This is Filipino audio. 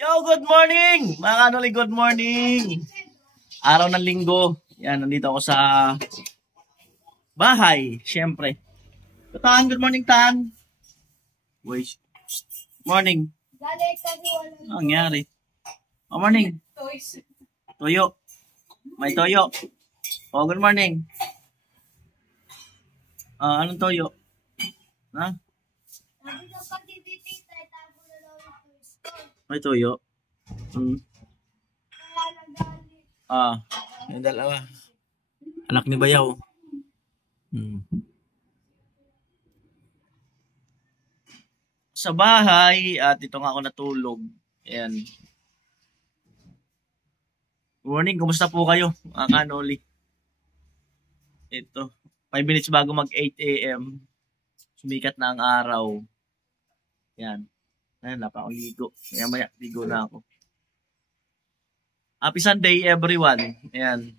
Yo, good morning! Mga kanoli, good morning! Araw ng linggo. Yan, nandito ako sa bahay, syempre. Tan, good morning, Tan. Wait. Morning. Ano nangyari? Oh, morning. Toyo. May toyo. Oh, good morning. Anong toyo? Ha? May toyo. Yung dalawa. Anak ni Bayaw. Sa bahay at dito nga ako natulog. Ayan. Morning, kumusta po kayo? Mga kanoli. Ito. 5 minutes bago mag 8 a.m. Sumikat na ang araw. Yan. Ayun, napa akong ligo. Maya ligo na ako. Happy Sunday everyone. Ayan.